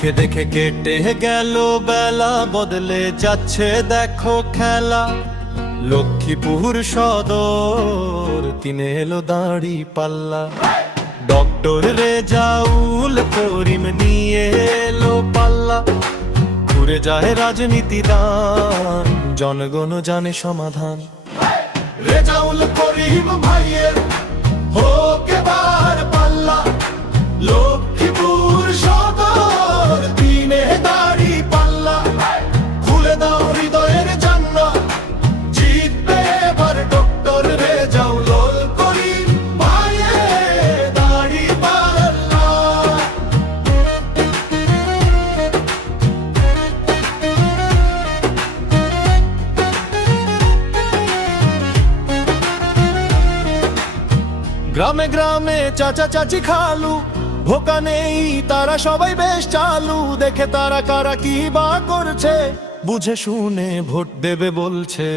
দেখে দেখে কেটে গেল বেলা, বদলে যাচ্ছে দেখো খেলা। লক্ষ্মীপুর সদর তিনে এলো দাড়ি পাল্লা। ডক্টর রেজাউল করিম নিয়ে এলো পাল্লা। ঘুরে যায় রাজনীতি দান, জনগণ জানে সমাধান। রেজাউল করিম ভাইয়ের হোক এবার পাল্লা। লক্ষ্মীপুর সদর তিনে দাড়ি পাল্লা। খুলে দাও হৃদয়ের জান্না, জিতবে এবার ডক্টর রেজাউল করিম ভাইয়ের দাড়ি পাল্লা। গ্রামে গ্রামে চাচা চাচি খালু, ভোকা নেই তারা সবাই বেশ চালু। দেখে তারা কারা কি বা করছে, বুঝে শুনে ভোট দেবে বলছে।